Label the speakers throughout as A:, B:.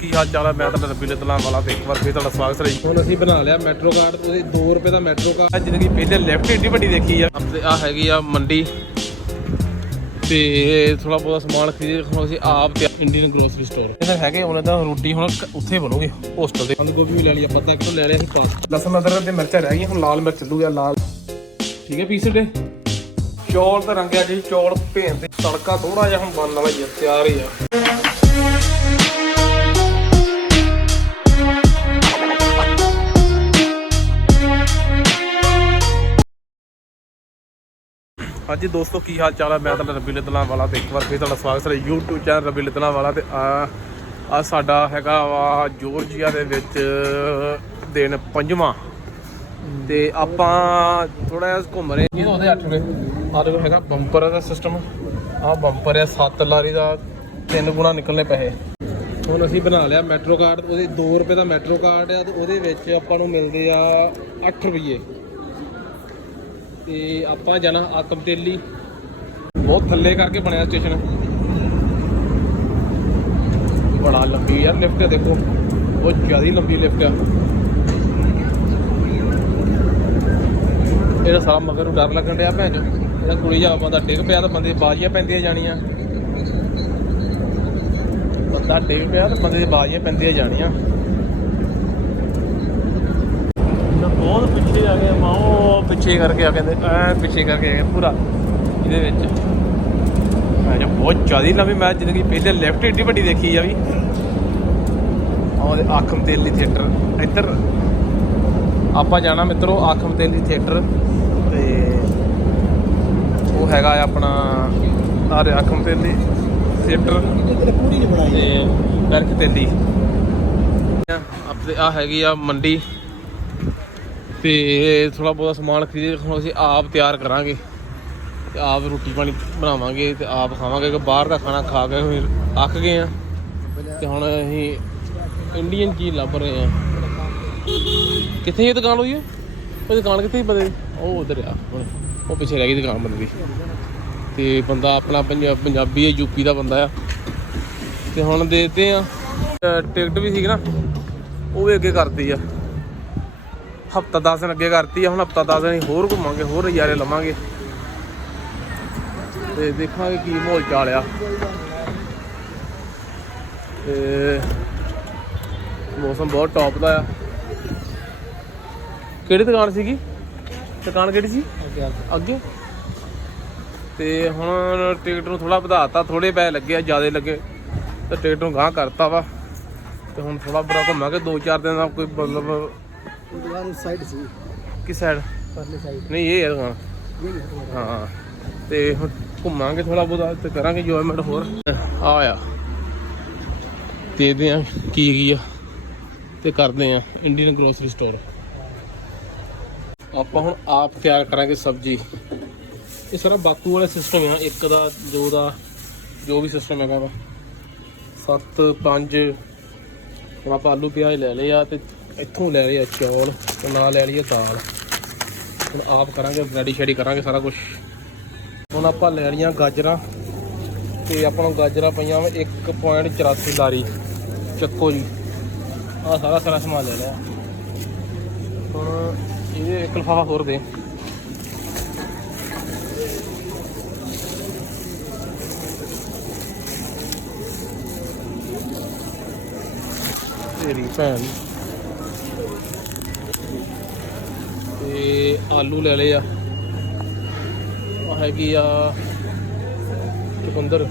A: ਕੀ ਹਾਲ ਚਾਲ ਹੈ ਮੈਂ ਤੁਹਾਡਾ ਰੱਬੀ ਤਲਾਮ ਵਾਲਾ ਤੇ ਇੱਕ ਵਾਰ ਫੇਰ ਤੁਹਾਡਾ ਸਵਾਗਤ ਹੈ ਜੀ।
B: ਹੁਣ ਅਸੀਂ ਬਣਾ ਲਿਆ ਮੈਟਰੋ ਕਾਰਡ ਉਹਦੇ 2 ਰੁਪਏ ਦਾ ਮੈਟਰੋ ਕਾਰਡ।
A: ਜ਼ਿੰਦਗੀ ਪਹਿਲੇ ਲੈਫਟ ਏਡੀ ਵੱਡੀ ਦੇਖੀ ਆ। ਆ ਹੈਗੀ ਆ ਮੰਡੀ। ਤੇ ਥੋੜਾ ਬਹੁਤਾ ਸਮਾਨ ਖਰੀਦ ਹੁਣ ਅਸੀਂ ਆਪ ਤੇ
B: ਇੰਡੀਅਨ ਗਰੋਸਰੀ ਸਟੋਰ
A: ਇਹਦੇ ਹੈਗੇ ਉਹਨਾਂ ਦਾ ਰੋਟੀ ਹੁਣ ਉੱਥੇ ਬਣੂਗੀ ਹੋਸਟਲ ਦੇ
B: ਬੰਦ ਗੋਭੀ ਵੀ ਲੈ ਲਈ ਆਪਾਂ ਅੱਧਾ ਕਿਲੋ ਲੈ ਲਿਆ ਸੀ ਪਾਸਤਾ।
A: ਲਸਣ ਅਦਰਕ ਤੇ ਮਿਰਚਾਂ ਰਹਿ ਗਈਆਂ ਹੁਣ ਲਾਲ ਮਿਰਚ ਚੱਲੂਗਾ ਲਾਲ? ਠੀਕ ਹੈ ਪੀਸ ਦੇ। ਚੌਲ ਤਾਂ ਰੰਗਿਆ ਜੀ ਚੌਲ ਭੇਨ ਤੇ ਤੜਕਾ ਥੋੜਾ ਜਿਹਾ ਹੁਣ ਬਣਨ ਵਾਲਾ ਹੀ ਆ ਤਿਆਰ ਹੀ ਆ। ਹਾਂਜੀ ਦੋਸਤੋ, ਕੀ ਹਾਲ ਚਾਲ ਹੈ ਮੈਂ ਤੁਹਾਡਾ ਰੱਬੀ ਲਤਲਾ ਵਾਲਾ ਤੇ ਇੱਕ ਵਾਰ ਫੇਰ ਤੁਹਾਡਾ ਸਵਾਗਤ ਹੈ YouTube ਚੈਨਲ ਰੱਬੀ ਲਤਨਾ ਵਾਲਾ ਤੇ ਆ ਆ ਸਾਡਾ ਹੈਗਾ ਵਾ ਜੋਰਜੀਆ ਦੇ ਵਿੱਚ ਦਿਨ ਪੰਜਵਾਂ। ਤੇ ਆਪਾਂ ਥੋੜਾ ਜਿਹਾ ਘੁੰਮ ਰਹੇ ਇਹ ਉਹਦੇ 8 ਵਜੇ। ਆ ਦੇਖੋ, ਹੈਗਾ ਬੰਪਰ ਦਾ ਸਿਸਟਮ ਆ ਬੰਪਰ ਹੈ 7 ਲਾਰੀ ਦਾ, ਤਿੰਨ ਗੁਣਾ ਨਿਕਲਨੇ ਪੈਸੇ।
B: ਹੁਣ ਅਸੀਂ ਬਣਾ ਲਿਆ ਮੈਟਰੋ ਕਾਰਡ ਉਹਦੇ 2 ਰੁਪਏ ਦਾ ਮੈਟਰੋ ਕਾਰਡ ਆ ਤੇ ਉਹਦੇ ਵਿੱਚ ਆਪਾਂ ਨੂੰ ਮਿਲਦੇ ਆ 8 ਰੁਪਏ ਤੇ ਆਪਾਂ ਜਾਣਾ ਆਕਮਟੇਲੀ ਬਹੁਤ ਥੱਲੇ ਕਰਕੇ ਬਣਿਆ ਸਟੇਸ਼ਨ।
A: ਬੜਾ ਲੰਬੀ ਯਾਰ ਲਿਫਟ ਦੇਖੋ। ਬਹੁਤ ਜ਼ਿਆਦਾ ਲੰਬੀ ਲਿਫਟ ਆ। ਇਹਦਾ ਸਾਰਾ ਮਗਰ ਨੂੰ ਡਰ ਲੱਗਣ ਡਿਆ ਭੈਣ ਚੋ ਇਹਦਾ ਕੁੜੀ ਜਾ ਬੰਦਾ ਡਿੱਗ ਪਿਆ ਤਾਂ ਬੰਦੇ ਬਾਜ਼ੀਆਂ ਪੈਂਦੀਆਂ ਜਾਣੀਆਂ। ਬੰਦਾ ਡਿੱਗ ਪਿਆ ਤਾਂ ਬੰਦੇ ਦੀ ਬਾਜ਼ੀਆਂ ਪੈਂਦੀਆਂ ਜਾਣੀਆਂ ਨਾ ਬਹੁਤ ਪਿੱਛੇ ਆ ਗਏ ਮਾਓ ਪਿੱਛੇ ਕਰਕੇ ਆ ਕਹਿੰਦੇ। ਐ ਪਿੱਛੇ ਕਰਕੇ ਆ ਗਏ ਪੂਰਾ। ਇਹਦੇ ਵਿੱਚ। ਮੈਂ ਜੋ ਬਹੁਤ ਜ਼ਿਆਦਾ ਲੰਮੀ ਮੈਂ ਜ਼ਿੰਦਗੀ। ਪਹਿਲੇ ਲੈਫਟ ਏਡੀ ਵੱਡੀ ਦੇਖੀ ਆ ਵੀ। ਉਹਦੇ ਆਖਮ ਤੇਲੀ ਥੀਏਟਰ ਇੱਧਰ ਆਪਾਂ ਜਾਣਾ ਮਿੱਤਰੋ ਆਖਮ ਤੇਲੀ ਥੀਏਟਰ ਤੇ ਉਹ ਹੈਗਾ ਆਪਣਾ ਆ ਰਿਹਾ ਆਖਮ ਤੇਲੀ ਥੀਏਟਰ
B: ਪੂਰੀ ਨਹੀਂ ਬਣਾਈ
A: ਤੇ ਬਰਖ ਤੇਲੀ। ਆਪਣੇ ਆ ਹੈਗੀ ਆ ਮੰਡੀ। ਤੇ ਥੋੜਾ ਬਹੁਤਾ ਸਮਾਨ ਖਰੀਦ ਹੁਣ ਅਸੀਂ ਆਪ ਤਿਆਰ ਕਰਾਂਗੇ ਤੇ ਆਪ ਰੋਟੀ ਪਾਣੀ ਬਣਾਵਾਂਗੇ ਤੇ ਆਪ ਖਾਵਾਂਗੇ ਕਿ ਬਾਹਰ ਦਾ ਖਾਣਾ ਖਾ ਕੇ ਹੁਣ ਅੱਕ ਗਏ ਆ। ਤੇ ਹੁਣ ਅਸੀਂ ਇੰਡੀਅਨ ਚੀਜ਼ ਲੱਭ ਰਹੇ ਆ। ਕਿੱਥੇ ਇਹ ਦੁਕਾਨ ਹੋਈ ਹੈ? ਉਹ ਦੁਕਾਨ ਕਿੱਥੇ ਬੰਦੇ ਉਹ ਉਧਰ ਆ, ਹੁਣ ਉਹ ਪਿੱਛੇ ਰਹਿ ਗਈ ਦੁਕਾਨ ਬੰਦੇ ਦੀ। ਤੇ ਬੰਦਾ ਆਪਣਾ ਪੰਜਾ- ਪੰਜਾਬੀ ਹੈ ਯੂਪੀ ਦਾ ਬੰਦਾ ਆ। ਤੇ ਹੁਣ ਦੇਖਦੇ ਆ ਟਿਕਟ ਵੀ ਸੀਗੀ ਨਾ, ਉਹ ਵੀ ਅੱਗੇ ਕਰਤੀ ਆ। ਹਫਤਾ 10 ਦਿਨ ਅੱਗੇ ਕਰਤੀ ਆ ਹੁਣ ਹਫਤਾ 10 ਦਿਨ ਹੋਰ ਘੁੰਮਾਂਗੇ ਹੋਰ ਨਜ਼ਾਰੇ ਲਵਾਂਗੇ। ਤੇ ਦੇਖਾਂਗੇ ਕੀ ਮਾਹੌਲ ਚਾਲ ਆ। ਤੇ ਮੌਸਮ ਬਹੁਤ ਟੌਪ ਦਾ ਆ। ਕਿਹੜੀ ਦੁਕਾਨ ਸੀਗੀ? ਦੁਕਾਨ ਕਿਹੜੀ ਸੀ? ਅੱਗੇ ਤੇ ਹੁਣ ਟਿਕਟ ਨੂੰ ਥੋੜਾ ਵਧਾਤਾ ਥੋੜੇ ਪੈਸੇ ਲੱਗੇ ਆ ਜਿਆਦੇ ਲੱਗੇ। ਤੇ ਟਿਕਟ ਨੂੰ ਗਾਂਹ ਕਰਤਾ ਵਾ। ਤੇ ਹੁਣ ਥੋੜਾ ਬੜਾ ਘੁੰਮਾਂਗੇ 2-4 ਦਿਨ ਦਾ ਕੋਈ ਮਤਲਬ
B: ਦੁਕਾਨ ਸਾਈਡ ਸੀ।
A: ਕਿਸ ਸਾਈਡ
B: ਪਰਲੇ ਸਾਈਡ
A: ਨਹੀਂ ਇਹ ਹੈ ਦੁਕਾਨ। ਹਾਂ ਤੇ ਹੁਣ ਘੁੰਮਾਂਗੇ ਥੋੜਾ ਬਹੁਤਾ ਤੇ ਕਰਾਂਗੇ ਇੰਜੋਇਮੈਂਟ ਹੋਰ। ਆ ਆ। ਦੇਖਦੇ ਆ ਕੀ ਕੀ ਆ ਤੇ ਕਰਦੇ ਆ ਇੰਡੀਅਨ ਗਰੋਸਰੀ ਸਟੋਰ ਆਪਾਂ ਹੁਣ ਆਪ ਤਿਆਰ ਕਰਾਂਗੇ ਸਬਜ਼ੀ। ਇਹ ਸਾਰਾ ਬਾਕੂ ਵਾਲਾ ਸਿਸਟਮ ਆ ਇੱਕ ਦਾ ਦੋ ਦਾ ਜੋ ਵੀ ਸਿਸਟਮ ਹੈਗਾ ਵਾ। 7 5 ਹੁਣ ਆਪਾਂ ਆਲੂ ਪਿਆਜ਼ ਲੈ ਲਏ ਆ ਤੇ ਇੱਥੋਂ ਲੈ ਰਹੇ ਆ ਚੌਲ ਤੇ ਨਾਲ ਲੈ ਲਈਏ ਦਾਲ। ਹੁਣ ਆਪ ਕਰਾਂਗੇ ਰੈਡੀ ਸ਼ੈਡੀ ਕਰਾਂਗੇ ਸਾਰਾ ਕੁਝ ਹੁਣ ਆਪਾਂ ਲੈ ਲਈਆਂ ਗਾਜਰਾਂ ਤੇ ਆਪਾਂ ਨੂੰ ਗਾਜਰਾਂ ਪਈਆਂ ਵਾ 1.84 ਲਾਰੀ। ਚੱਕੋ ਜੀ। ਆ ਸਾਰਾ ਸਾਰਾ ਸਮਾਨ ਲੈ ਲਿਆ। ਹੁਣ ਇਹ ਇੱਕ ਲਫਾਫਾ ਹੋਰ ਦੇ। ਤੇਰੀ ਭੈਣ ਆਲੂ ਲੈ ਲਏ ਆ। ਆ ਹੈਗੀ ਆ ਚੁਕੰਦਰ।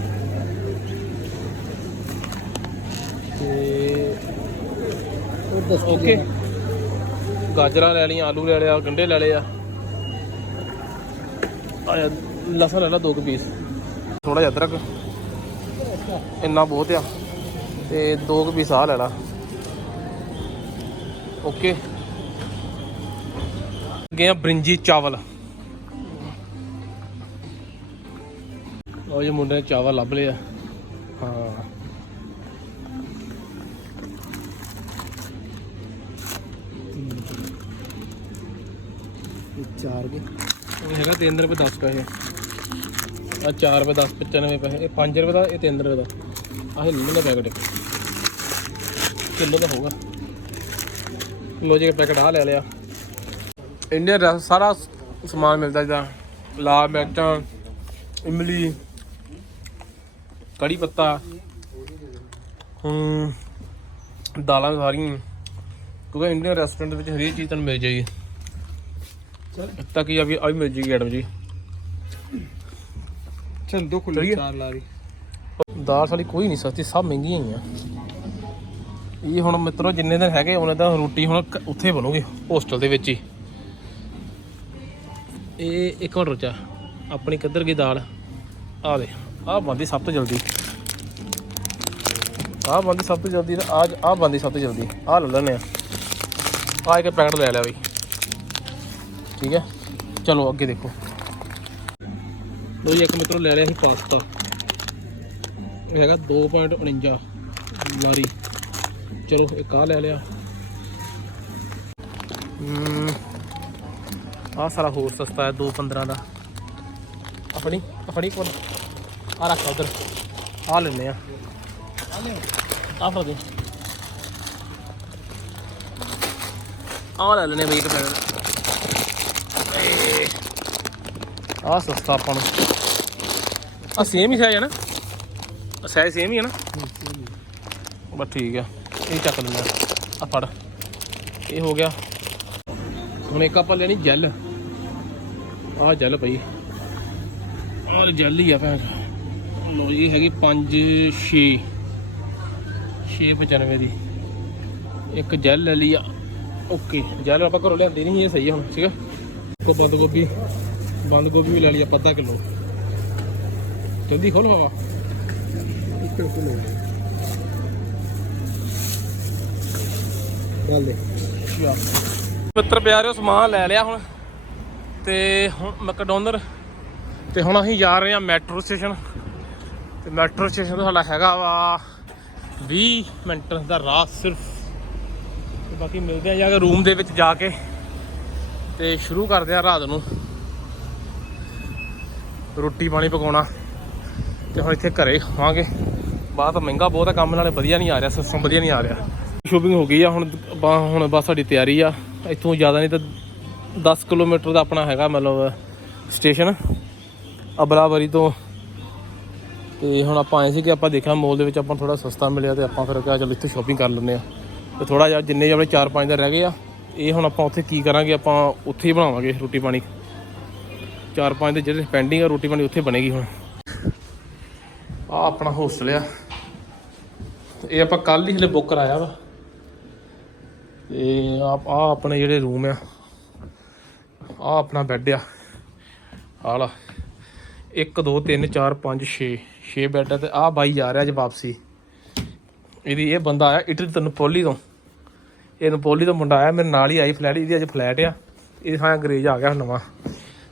A: ਤੇ ਓਕੇ। ਗਾਜਰਾਂ ਲੈ ਲਈਆਂ ਆਲੂ ਲੈ ਲਿਆ ਗੰਢੇ ਲੈ ਲਏ ਆ। ਆ ਲਸਣ ਲੈ ਲਾ ਦੋ ਕੁ ਪੀਸ ਥੋੜਾ ਜਿਹਾ ਅਦਰਕ। ਇੰਨਾ ਬਹੁਤ ਆ। ਤੇ ਦੋ ਕੁ ਪੀਸ ਆ ਲੈ ਲਾ। ਓਕੇ। ਗਏ ਆ ਬ੍ਰਿੰਜੀ ਚਾਵਲ। ਉਹ ਜੇ ਮੁੰਡੇ ਨੇ ਚਾਵਲ ਲੱਭ ਲਿਆ ਹਾਂ।
B: ਚਾਰ ਕੇ
A: ਇਹ ਹੈਗਾ 3 ਰੁਪਏ 10 ਪੈਸੇ। ਆ 4 ਰੁਪਏ 10 95 ਪੈਸੇ। ਇਹ 5 ਰੁਪਏ ਦਾ, ਇਹ 3 ਰੁਪਏ ਦਾ। ਆਹ ਲੈ ਲੈਣਾ ਪੈਕਟ ਕਿਲੋ ਦਾ ਹੋਊਗਾ। ਲੋ ਜੀ ਪੈਕਟ ਆ ਲੈ ਲਿਆ। ਇੰਡੀਅਨ ਰੈਸ ਸਾਰਾ ਸਮਾਨ ਮਿਲਦਾ ਜਿੱਦਾਂ ਲਾਲ ਮਿਰਚਾਂ ਇਮਲੀ ਕੜੀ ਪੱਤਾ ਹੂੰ ਦਾਲਾਂ ਸਾਰੀਆਂ। ਕਿਉਂਕਿ ਇੰਡੀਅਨ ਰੈਸਟੋਰੈਂਟ ਵਿੱਚ ਹਰੇਕ ਚੀਜ਼ ਤੁਹਾਨੂੰ ਮਿਲ ਜਾਏਗੀ। ਤੱਕ ਹੀ ਅਭੀ ਅਭੀ ਮਿਲ ਜਾਏਗੀ ਮੈਡਮ ਜੀ।
B: ਚਲ ਦੋ
A: ਚਲੀਏ?
B: ਖੁੱਲੇ ਚਾਰ ਲਾ ਰਹੀ
A: ਦਾਲ ਸਾਲੀ ਕੋਈ ਨਹੀਂ ਸਸਤੀ ਸਭ ਮਹਿੰਗੀਆਂ ਹੀ ਆ। ਇਹ ਹੁਣ ਮਿੱਤਰੋ ਜਿੰਨੇ ਦਿਨ ਹੈਗੇ ਉਹਨਾਂ ਦਾ ਰੋਟੀ ਹੁਣ ਕ- ਉੱਥੇ ਬਣੂਗੀ ਹੋਸਟਲ ਦੇ ਵਿੱਚ ਹੀ। ਇਹ ਇੱਕ ਮਿੰਟ ਰੁਚਾ ਆਪਣੀ ਕਿੱਧਰ ਗਈ ਦਾਲ। ਆ ਦੇ ਆ ਬੰਦੀ ਸਭ ਤੋਂ ਜਲਦੀ। ਆ ਬੰਦੀ ਸਭ ਤੋਂ ਜਲਦੀ ਆ ਆ ਬੰਦੀ ਸਭ ਤੋਂ ਜਲਦੀ। ਆ ਲੈ ਲੈਣੇ ਆ ਆ ਇੱਕ ਪੈਕਟ ਲੈ ਲਿਆ ਬਈ। ਠੀਕ ਹੈ? ਚਲੋ, ਅੱਗੇ ਦੇਖੋ। ਲੋ ਜੀ, ਇੱਕ ਮਿੱਤਰੋ ਲੈ ਲਿਆ ਸੀ ਪਾਸਤਾ। ਇਹ ਹੈਗਾ 2.49 ਲਾਰੀ ਚਲੋ, ਇੱਕ ਆ ਲੈ ਲਿਆ। ਹਮ ਆਹ ਸਾਰਾ ਹੋਰ ਸਸਤਾ ਹੈ 2.15 ਦਾ। ਆਪਣੀ ਆਪਣੀ ਕੋਲ ਆ ਰੱਖ ਉਧਰ। ਆ ਲੈਨੇ ਆ। ਆ ਫੜ ਦੇ। ਆ ਲੈ ਲੈਨੇ ਬਈ ਇੱਕ ਆ ਸਸਤਾ ਆਪਾਂ ਨੂੰ। ਆ ਸੇਮ ਹੀ ਸਾਈਜ਼ ਹੈ ਨਾ? ਸਾਈਜ਼ ਸੇਮ ਹੀ ਹੈ ਨਾ? ਬਸ ਠੀਕ ਆ। ਇਹ ਚੱਕ ਲੈਂਦਾ ਆ। ਫੜ। ਇਹ ਹੋ ਗਿਆ। ਹੁਣ ਇੱਕ ਆਪਾਂ ਲੈਣੀ ਜੈਲ ਆਹ ਜੈਲ ਪਈ। ਆਹ ਜੈਲ ਹੀ ਆ ਭੈਣ। ਲੋ ਜੀ, ਹੈਗੀ 5 6 695 ਦੀ। ਇੱਕ ਜੈਲ ਲੈ ਲਈ ਆ। ਓਕੇ, ਜੈਲ ਆਪਾਂ ਘਰੋਂ ਲਿਆਂਦੀ ਨਹੀਂ, ਇਹ ਸਹੀ ਆ ਹੁਣ, ਠੀਕ ਆ? ਕੋ ਬੰਦ ਗੋਭੀ ਬੰਦ ਗੋਭੀ ਵੀ ਲੈ ਲਈ ਆਪਾਂ ਅੱਧਾ ਕਿਲੋ। ਜਲਦੀ ਖੋਲ ਬਾਬਾ।
B: ਇੱਕ ਕਿਲੋ ਗੱਲ ਦੇ
A: ਮਿੱਤਰ ਪਿਆਰਿਓ, ਸਮਾਨ ਲੈ ਲਿਆ ਹੁਣ। ਤੇ ਹੁਣ ਮੈਕਡੋਨਰ ਤੇ ਹੁਣ ਅਸੀਂ ਜਾ ਰਹੇ ਹਾਂ ਮੈਟਰੋ ਸਟੇਸ਼ਨ। ਤੇ ਮੈਟਰੋ ਸਟੇਸ਼ਨ ਤੋਂ ਸਾਡਾ ਹੈਗਾ ਵਾ 20 ਮਿੰਟ ਦਾ ਰਾਹ ਸਿਰਫ। ਤੇ ਬਾਕੀ ਮਿਲਦੇ ਆ ਜਾ ਕੇ ਰੂਮ ਦੇ ਵਿੱਚ ਜਾ ਕੇ। ਤੇ ਸ਼ੁਰੂ ਕਰਦੇ ਆ ਰਾਤ ਨੂੰ ਰੋਟੀ ਪਾਣੀ ਪਕਾਉਣਾ। ਤੇ ਹੁਣ ਇੱਥੇ ਘਰੇ ਖਾਵਾਂਗੇ। ਬਾਹਰ ਤਾਂ ਮਹਿੰਗਾ ਬਹੁਤ ਆ, ਕੰਮ ਨਾਲੇ ਵਧੀਆ ਨਹੀਂ ਆ ਰਿਹਾ ਸਿਸਟਮ ਵਧੀਆ ਨਹੀਂ ਆ ਰਿਹਾ। ਸ਼ੋਪਿੰਗ ਹੋ ਗਈ ਆ, ਹੁਣ ਬਾ- ਹੁਣ ਬਸ ਸਾਡੀ ਤਿਆਰੀ ਆ। ਇੱਥੋਂ ਜ਼ਿਆਦਾ ਨਹੀਂ ਤਾਂ 10 ਕਿਲੋਮੀਟਰ ਦਾ ਆਪਣਾ ਹੈਗਾ ਮਤਲਬ ਸਟੇਸ਼ਨ ਅਬਲਾਵਰੀ ਤੋਂ। ਤੇ ਹੁਣ ਆਪਾਂ ਆਏ ਸੀ ਕਿ ਆਪਾਂ ਦੇਖਿਆ ਮੋਲ ਦੇ ਵਿੱਚ ਆਪਾਂ ਥੋੜਾ ਸਸਤਾ ਮਿਲਿਆ ਤੇ ਆਪਾਂ ਫਿਰ ਕਿਹਾ ਚਲੋ ਇੱਥੇ ਸ਼ੋਪਿੰਗ ਕਰ ਲੈਂਦੇ ਆ ਤੇ ਥੋੜਾ ਜਿਹਾ ਜਿੰਨੇ ਜਿਹੇ ਆਪਣੇ 4-5 ਦਿਨ ਰਹਿ ਗਏ ਆ, ਇਹ ਹੁਣ ਆਪਾਂ ਉੱਥੇ ਕੀ ਕਰਾਂਗੇ, ਆਪਾਂ ਉੱਥੇ ਹੀ ਬਣਾਵਾਂਗੇ ਰੋਟੀ ਪਾਣੀ। 4-5 ਦੇ ਜਿਹੜੇ ਪੈਂਡਿੰਗ ਆ, ਰੋਟੀ ਪਾਣੀ ਉੱਥੇ ਬਣੇਗੀ ਹੁਣ। ਆ ਆਪਣਾ ਹੋਸਟਲ ਆ। ਤੇ ਇਹ ਆਪਾਂ ਕੱਲ ਹੀ ਹਲੇ ਬੁੱਕ ਕਰਾਇਆ ਵਾ। ਤੇ ਆ ਆ ਆਪਣੇ ਜਿਹੜੇ ਰੂਮ ਆ। ਆ ਆਪਣਾ ਬੈੱਡ ਆ। ਆਲਾ 1 2 3 4 5 6 6 ਬੈੱਡ ਆ ਤੇ ਆ ਬਾਈ ਜਾ ਰਿਹਾ ਅੱਜ ਵਾਪਸੀ। ਇਹਦੀ ਇਹ ਬੰਦਾ ਆਇਆ ਇਟਲੀ ਤੋਂ ਨਪੋਲੀ ਤੋਂ। ਇਹ ਨਪੋਲੀ ਤੋਂ ਮੁੰਡਾ ਆਇਆ ਮੇਰੇ ਨਾਲ ਹੀ ਆਈ ਫਲੈਟ ਇਹਦੀ ਅੱਜ ਫਲੈਟ ਆ। ਇਹ ਹਾਂ ਅੰਗਰੇਜ਼ ਆ ਗਿਆ ਨਵਾਂ।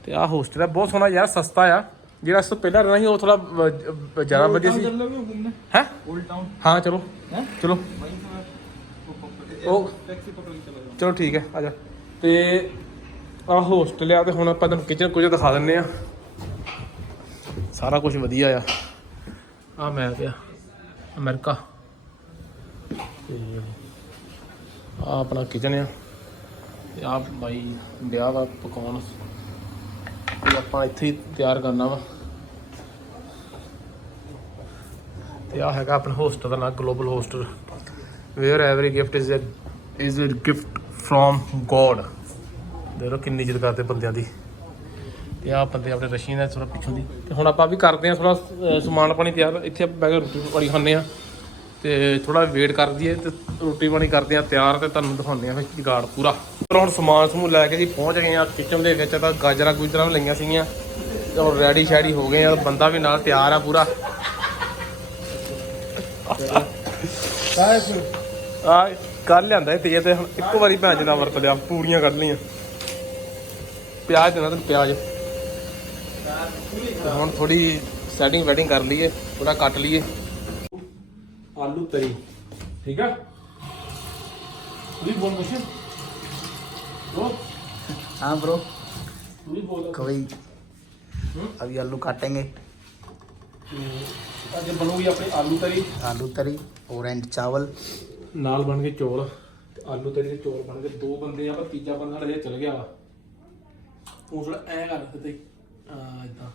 A: ਤੇ ਆ ਹੋਸਟਲ ਆ ਬਹੁਤ ਸੋਹਣਾ ਯਾਰ ਸਸਤਾ ਆ। ਜਿਹੜਾ ਇਸ ਤੋਂ ਪਹਿਲਾਂ ਰਹਿਣਾ ਸੀ ਉਹ ਥੋੜਾ ਜ਼ਿਆਦਾ ਵਧੀਆ ਸੀ। ਹੈ?
B: 올ਡ ਟਾਊਨ
A: ਹਾਂ? ਚਲੋ। ਚਲੋ ਉਹ ਚਲੋ ਠੀਕ ਹੈ ਆ ਜਾ। ਤੇ ਆ ਹੋਸਟਲ ਆ ਤੇ ਹੁਣ ਆਪਾਂ ਤੁਹਾਨੂੰ ਕਿਚਨ ਕੁਝ ਦਿਖਾ ਦਿੰਨੇ ਆ। ਸਾਰਾ ਕੁਝ ਵਧੀਆ ਆ। ਆ ਮੈਂ ਪਿਆ। ਅਮਰੀਕਾ। ਤੇ ਆ ਆਪਣਾ ਕਿਚਨ ਆ। ਤੇ ਆ ਬਾਈ ਵਿਆਹ ਦਾ ਪਕਾਉਣ ਤੇ ਆਪਾਂ ਇੱਥੇ ਹੀ ਤਿਆਰ ਕਰਨਾ ਵਾ। ਤੇ ਆ ਹੈਗਾ ਆਪਣਾ ਹੋਸਟਲ ਦਾ ਨਾਮ global hostel where every gift is a is a gift from god ਦੇਖੋ ਕਿੰਨੀ ਇੱਜ਼ਤ ਕਰਦੇ ਬੰਦਿਆਂ ਦੀ। ਤੇ ਆਹ ਬੰਦੇ ਆਪਣੇ ਰਸ਼ੀਆਂ ਦਾ ਥੋੜਾ ਪਿੱਛੋਂ ਦੀ। ਤੇ ਹੁਣ ਆਪਾਂ ਵੀ ਕਰਦੇ ਆ ਥੋੜਾ ਸਮਾਨ ਪਾਣੀ ਤਿਆਰ। ਇੱਥੇ ਆਪਾਂ ਬੈਗ ਰੋਟੀ ਪਾਣੀ ਖਾਂਦੇ ਆ ਤੇ ਥੋੜਾ ਵੇਟ ਕਰ ਦਈਏ ਤੇ ਰੋਟੀ ਪਾਣੀ ਕਰਦੇ ਆ ਤਿਆਰ ਤੇ ਤੁਹਾਨੂੰ ਦਿਖਾਉਂਦੇ ਆ ਫਿਰ ਜਗਾੜ ਪੂਰਾ। ਪਰ ਹੁਣ ਸਮਾਨ ਸਮੂਹ ਲੈ ਕੇ ਜੀ ਪਹੁੰਚ ਗਏ ਆ ਕਿਚਨ ਦੇ ਵਿੱਚ ਤਾਂ ਗਾਜਰਾਂ ਗੁਜਰਾਂ ਵੀ ਲਈਆਂ ਸੀਗੀਆਂ। ਤੇ ਹੁਣ ਰੈਡੀ ਸ਼ੈਡੀ ਹੋ ਗਏ ਆ। ਬੰਦਾ ਵੀ ਨਾਲ ਤਿਆਰ ਆ ਪੂਰਾ। ਆ ਕੱਲ ਲਿਆਂਦਾ ਇਹ ਤੇਜ ਤੇ। ਹੁਣ ਇੱਕ ਵਾਰੀ ਭੈਣ ਜੀ ਦਾ ਵਰਤ ਲਿਆ। ਪੂਰੀਆਂ ਕੱਢ ਲਈਆਂ। ਪਿਆਜ਼ ਦੇਣਾ ਤੈਨੂੰ ਪਿਆਜ਼ ਤੇ ਹੁਣ ਥੋੜੀ ਸੈਟਿੰਗ ਵੈਟਿੰਗ ਕਰ ਲਈਏ ਥੋੜਾ ਕੱਟ ਲਈਏ ਆਲੂ ਤਰੀ ਠੀਕ ਆ ਤੂੰ ਬੋਲ ਕੁਛ ਬੋਲ
C: हाँ ब्रो
A: ਤੂੰ ਵੀ ਬੋਲ
C: कभी अभी आलू काटेंगे
A: ਅੱਜ ਬਣੂਗੀ ਆਪਣੀ ਆਲੂ ਤਰੀ
C: आलू तरी और एंड चावल
A: ਨਾਲ ਬਣ ਕੇ ਚੌਲ ਤੇ ਆਲੂ ਤਰੀ ਦੇ ਚੌਲ ਬਣ ਕੇ ਦੋ ਬੰਦੇ ਆ ਪਰ ਤੀਜਾ ਬੰਦਾ ਹਲੇ ਚਲ ਗਿਆ ਵਾ ਉਹ ਥੋੜਾ ਐ ਕਰ ਦਿੱਤੇ ਆ ਇਦਾਂ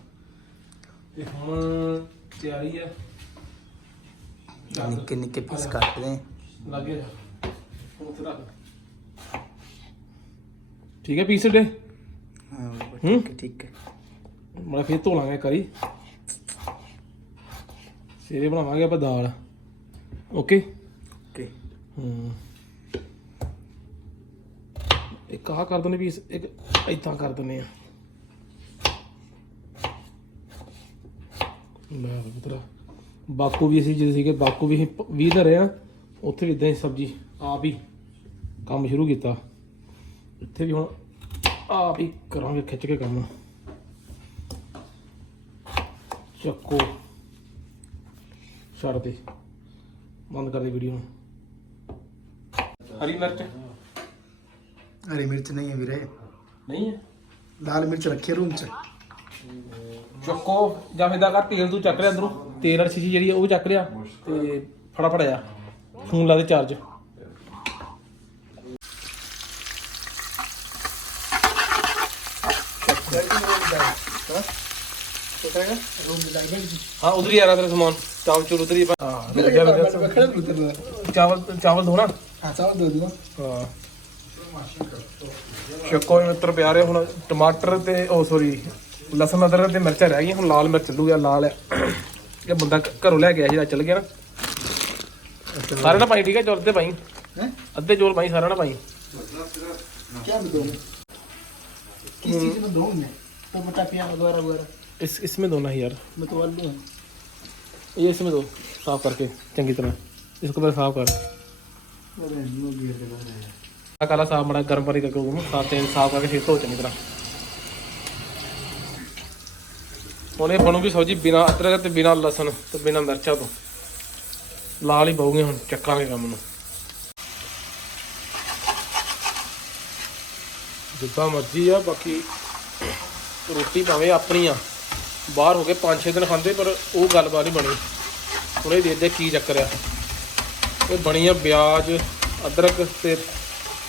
A: ਤੇ ਹੁਣ ਤਿਆਰੀ ਆ।
C: ਨਿੱਕੇ ਨਿੱਕੇ ਪੀਸ ਕੱਟਦੇ
A: ਲੱਗੇ ਜਾ ਹੁਣ ਉੱਥੇ ਰੱਖ। ਠੀਕ ਹੈ ਪੀਸ ਦੇ
C: ਹਾਂ ਬਾਬਾ? ਠੀਕ ਹੈ ਠੀਕ ਹੈ।
A: ਮੈਂ ਫੇਰ ਧੋ ਲਾਂਗੇ ਕਰੀ ਸਵੇਰੇ ਬਣਾਵਾਂਗੇ ਆਪਾਂ ਦਾਲ। ਓਕੇ?
C: ਓਕੇ।
A: ਹੂੰ। ਇੱਕ ਆਹ ਕਰ ਦਿੰਦੇ ਵੀ ਇੱਕ ਇਦਾਂ ਕਰ ਦਿੰਦੇ ਆ। ਮੈਂ ਪੁੱਤਰਾ, ਬਾਕੂ ਵੀ ਅਸੀਂ ਜਦੋਂ ਸੀਗੇ, ਬਾਕੂ ਵੀ ਅਸੀਂ 20 ਦਾ ਰਹੇ ਉੱਥੇ ਵੀ ਇਦਾਂ ਹੀ ਸਬਜੀ ਆਪ ਹੀ ਕੰਮ ਸ਼ੁਰੂ ਕੀਤਾ। ਇੱਥੇ ਵੀ ਹੁਣ ਆਪ ਹੀ ਕਰਾਂਗੇ, ਖਿੱਚ ਕੇ ਕੰਮ। ਚੱਕੋ। ਛੱਡ ਦੇ। ਬੰਦ ਕਰ ਦੇ ਵੀਡੀਓ ਨੂੰ। ਹਰੀ ਮਿਰਚ।
C: ਹਰੀ ਮਿਰਚ ਨਹੀਂ ਹੈ ਵੀਰੇ।
A: ਨਹੀਂ ਹੈ?
C: ਲਾਲ ਮਿਰਚ ਰੱਖੀ ਰੂਮ ਚ।
A: ਚੱਕੋ ਜਾਂ ਫਿਰ ਦਾ ਕਰ ਤੇਲ ਤੂੰ ਚੱਕ ਲਿਆ ਅੰਦਰੋਂ। ਤੇਲ ਵਾਲੀ ਸ਼ੀਸ਼ੀ ਜਿਹੜੀ ਆ ਉਹ ਚੱਕ ਲਿਆ ਤੇ ਫਟਾਫਟ ਆ ਫੋਨ ਲਾ ਦੇ ਚਾਰਜ ਹਾਂ ਉਧਰ ਹੀ ਆ ਰਿਹਾ ਤੇਰਾ ਸਮਾਨ। ਚਾਵਲ ਚੂਲ ਉਧਰ ਹੀ ਪਾ- ਹਾਂ ਰੁਕ ਜਾ ਰੁਕ ਜਾ। ਚਾਵਲ ਚਾਵਲ ਧੋਣਾ
C: ਚਾਵਲ ਦੋ ਦਿਓ।
A: ਹਾਂ। ਸ਼ੱਕੋ ਮਿੱਤਰ ਪਿਆਰੇ ਹੁਣ ਟਮਾਟਰ ਤੇ ਉਹ ਸੋਰੀ ਲਸਣ ਅਦਰਕ ਤੇ ਮਿਰਚਾਂ ਰਹਿ ਗਈਆਂ ਹੁਣ ਲਾਲ ਮਿਰਚ ਚੱਲੂਗਾ ਲਾਲ ਹੈ ਇਹ ਬੰਦਾ ਘ- ਘਰੋਂ ਲੈ ਕੇ ਆਇਆ ਜਿਹੜਾ ਚੱਲ ਗਿਆ ਨਾ ਸਾਰੇ ਨਾ ਪਾਈ ਠੀਕ ਹੈ ਚੌਲ ਤੇ ਪਾਈ
C: ਹੈ
A: ਅੱਧੇ ਚੌਲ ਪਾਈ ਸਾਰਾ ਨਾ ਪਾਈ
C: क्या में दूँ किस चीज में दूँ मैं तो बटा पिया वगैरह वगैरह
A: इस इसमें दो ना यार
C: मैं तो आलू है
A: ये इसमें दो साफ करके चंगी तरह इसको पहले साफ कर
C: अरे नो गिर के बना है
A: ਆ ਕਾਲਾ ਸਾਫ਼ ਮੜਾ ਗਰਮ ਪਾਣੀ ਕਰਕੇ ਉਹਨੂੰ ਸਾਫ਼ ਤੇਲ ਸਾਫ਼ ਕਰਕੇ ਫਿਰ ਧੋ ਚੰਗੀ ਤਰ੍ਹਾਂ। ਬਣੂਗੀ ਸਬਜ਼ੀ ਬਿਨਾ ਅਦਰਕ ਤੇ ਬਿਨਾ ਲਸਣ ਤੇ ਬਿਨਾ ਮਿਰਚਾਂ ਤੋਂ। ਲਾਲ ਹੀ ਪਾਉਗੇ ਹੁਣ, ਚੱਕਾਂਗੇ ਕੰਮ ਨੂੰ। ਜਿੱਦਾਂ ਮਰਜ਼ੀ ਆ, ਬਾਕੀ ਰੋਟੀ ਭਾਵੇਂ ਆਪਣੀ ਆ। ਬਾਹਰ ਹੋ ਕੇ 5-6 ਦਿਨ ਖਾਂਦੇ, ਪਰ ਉਹ ਗੱਲਬਾਤ ਨਹੀਂ ਬਣੀ। ਹੁਣ ਇਹ ਦੇਖਦੇ ਕੀ ਚੱਕਰ ਆ। ਇਹ ਬਣੀ ਆ ਪਿਆਜ਼, ਅਦਰਕ ਤੇ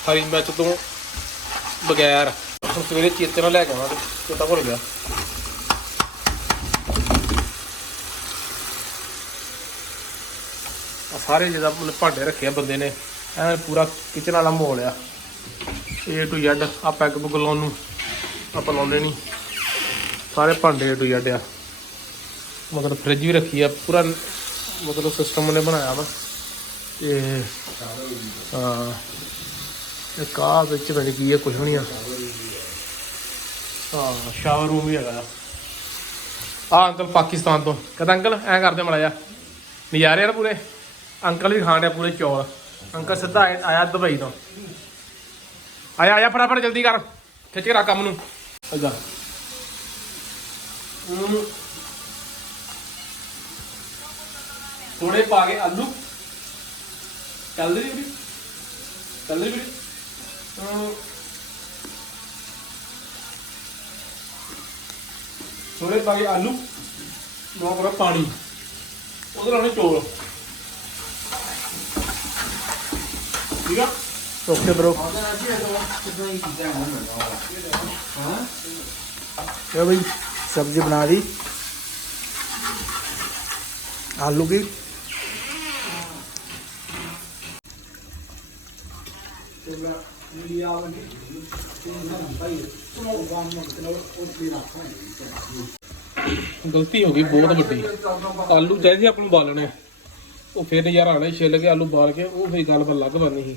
A: ਹਰੀ ਮਿਰਚ ਤੋਂ ਬਗੈਰ ਸਵੇਰੇ ਚੇਤੇ ਨਾਲ ਲੈ ਕੇ ਆਵਾਂਗੇ ਚੇਤਾ ਭੁੱਲ ਗਿਆ। ਸਾਰੇ ਜਿਹਦਾ ਮਤਲਬ ਭਾਂਡੇ ਰੱਖੇ ਆ ਬੰਦੇ ਨੇ ਐਨ ਪੂਰਾ ਕਿਚਨ ਵਾਲਾ ਮਾਹੌਲ ਆ। ਏ ਟੂ ਜ਼ੈਡ ਆ ਪੈਗ ਪੁਗ ਲਾਉਣ ਨੂੰ, ਆਪਾਂ ਲਾਉਂਦੇ ਨਹੀਂ। ਸਾਰੇ ਭਾਂਡੇ ਏ ਟੂ ਜ਼ੈਡ ਆ। ਮਤਲਬ ਫ੍ਰਿਜ ਵੀ ਰੱਖੀ ਆ, ਪੂਰਾ ਮਤਲਬ ਸਿਸਟਮ ਉਹਨੇ ਬਣਾਇਆ ਵਾ। ਤੇ, ਹਾਂ। ਇੱਕ ਆ ਵਿੱਚ ਬਣ ਕੀ ਹੈ ਕੁਝ ਨਹੀਂ ਆ। ਹਾਂ ਸ਼ਾਵਰ ਰੂਮ ਵੀ ਹੈਗਾ ਆ। ਅੰਕਲ ਪਾਕਿਸਤਾਨ ਤੋਂ। ਕਹਿੰਦਾ, ਅੰਕਲ, ਐ ਕਰਦੇ ਮੜਾ ਜਾ ਨਜ਼ਾਰੇ ਆ ਪੂਰੇ। ਅੰਕਲ ਵੀ ਖਾਣ ਡਿਆ ਪੂਰੇ ਚੌਲ। ਅੰਕਲ ਸਿੱਧਾ ਆਇਆ- ਦੁਬਈ ਤੋਂ। ਆਇਆ ਆਇਆ ਫਟਾਫਟ, ਜਲਦੀ ਕਰ। ਖਿੱਚ ਕੇ ਰੱਖ ਕੰਮ ਨੂੰ। ਅੱਗਾ ਥੋੜੇ ਪਾ ਕੇ ਆਲੂ। ਚੱਲ ਰਹੀ ਵੀਡੀਓ ਚੱਲ ਰਹੀ तो ਥੋੜੇ ਪਾਈ ਆਲੂ ਨਾ ਪਰਾ ਪਾਣੀ ਉਹਦੇ ਨਾਲ ਚੋਲ। ਠੀਕ ਆ? ਓਕੇ ਬ్రో
C: ਚਲੋ भाई सब्जी बना दी आलू की
A: ਗਲਤੀ ਹੋ ਗਈ, ਬਹੁਤ ਵੱਡੀ। ਆਲੂ ਚਾਹੀਦੇ ਆਪਾਂ ਨੂੰ ਬਾਲਣੇ। ਉਹ ਫਿਰ ਯਾਰ ਆਣਾ ਛਿੱਲ ਕੇ ਆਲੂ ਬਾਲ ਕੇ, ਉਹ ਫਿਰ ਗੱਲ ਪਰ ਲੱਗ ਬਣਨੀ ਸੀ।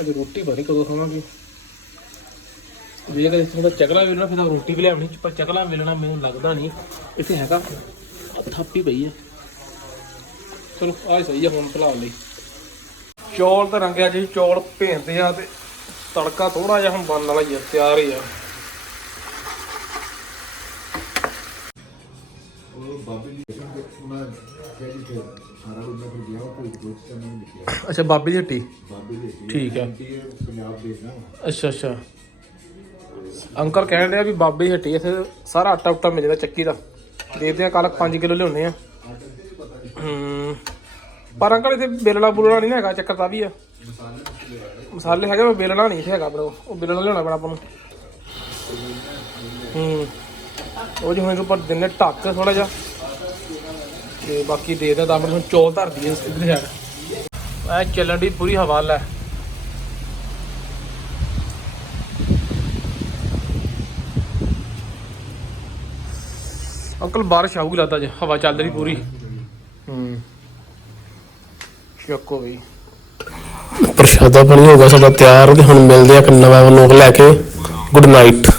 A: ਅੱਜ ਰੋਟੀ ਬਣੀ ਕਦੋਂ ਖਾਵਾਂਗੇ। ਵੇਖ ਥੋੜਾ ਚਕਲਾ ਵੇਲਣਾ ਫਿਰ ਤਾਂ ਰੋਟੀ ਵੀ ਲਿਆਉਣੀ, ਪਰ ਚਕਲਾ ਵੇਲਣਾ ਮੈਨੂੰ ਲੱਗਦਾ ਨਹੀਂ ਇੱਥੇ ਹੈਗਾ ਆਹ ਥਾਪੀ ਪਈ ਹੈ ਚਲੋ, ਆਹ ਸਹੀ ਆ, ਹੁਣ ਭਲਾ ਲਈ ਚੌਲ ਤਾਂ ਰੰਗਿਆ ਜੀ ਚੌਲ ਭੇਂਦੇ ਆ ਤੇ ਤੜਕਾ ਥੋੜਾ ਜਿਹਾ ਹੁਣ ਬਣਨ ਵਾਲਾ ਹੀ ਆ ਤਿਆਰ ਹੀ ਆ। ਅੱਛਾ ਬਾਬੇ ਦੀ ਹੱਟੀ?
D: ਬਾਬੇ ਦੇ ਸੀ
A: ਠੀਕ ਹੈ
D: ਇਹ ਪੰਜਾਬ ਦੇ ਨਾ।
A: ਅੱਛਾ ਅੱਛਾ। ਅੰਕਲ ਕਹਿਣ ਡਿਆ ਵੀ ਬਾਬੇ ਦੀ ਹੱਟੀ ਇੱਥੇ ਸਾਰਾ ਆਟਾ ਉਟਾ ਮਿਲ ਜਾਂਦਾ ਚੱਕੀ ਦਾ। ਦੇਖਦੇ ਆ ਕੱਲ 5 ਕਿਲੋ ਲਿਆਉਣੇ ਆ। ਹੂੰ। ਪਰ ਅੰਕਲ, ਇੱਥੇ ਬੇਲਣਾ ਬੁਲਣਾ ਨਹੀਂ ਹੈਗਾ, ਚੱਕਰ ਤਾਂ ਵੀ ਆ। ਮਸਾਲੇ ਹੈਗੇ ਮੈਂ ਬੇਲਣਾ ਨਹੀਂ ਇੱਥੇ ਹੈਗਾ ਬਰੋ ਉਹ ਬੇਲਣਾ ਲਿਆਉਣਾ ਪੈਣਾ ਆਪਾਂ ਨੂੰ। ਹੂੰ। ਉਹ ਜਿਵੇਂ ਉੱਪਰ ਦਿਨੇ ਢੱਕ ਥੋੜਾ ਜਿਹਾ। ਤੇ ਬਾਕੀ ਦੇ ਦੇ ਤਾਂ ਨੂੰ ਚੌਲ ਧਰ ਦਈਏ ਸਿੱਧੇ ਸਾਈਡ ਐ ਚੱਲਣ ਦੀ ਪੂਰੀ ਹਵਾ, ਲੈ। ਅੰਕਲ, ਬਾਰਿਸ਼ ਆਊਗੀ ਲੱਗਦਾ ਜੇ ਹਵਾ ਚੱਲ ਰਹੀ ਪੂਰੀ। ਹੂੰ। ਚੱਕੋ ਬਈ ਪ੍ਰਸ਼ਾਦਾ ਬਣੀ ਹੋਗਾ ਸਾਡਾ ਤਿਆਰ ਤੇ ਹੁਣ ਮਿਲਦੇ ਆ ਇੱਕ ਨਵਾਂ ਵਲੋਗ ਲੈ ਕੇ। Good night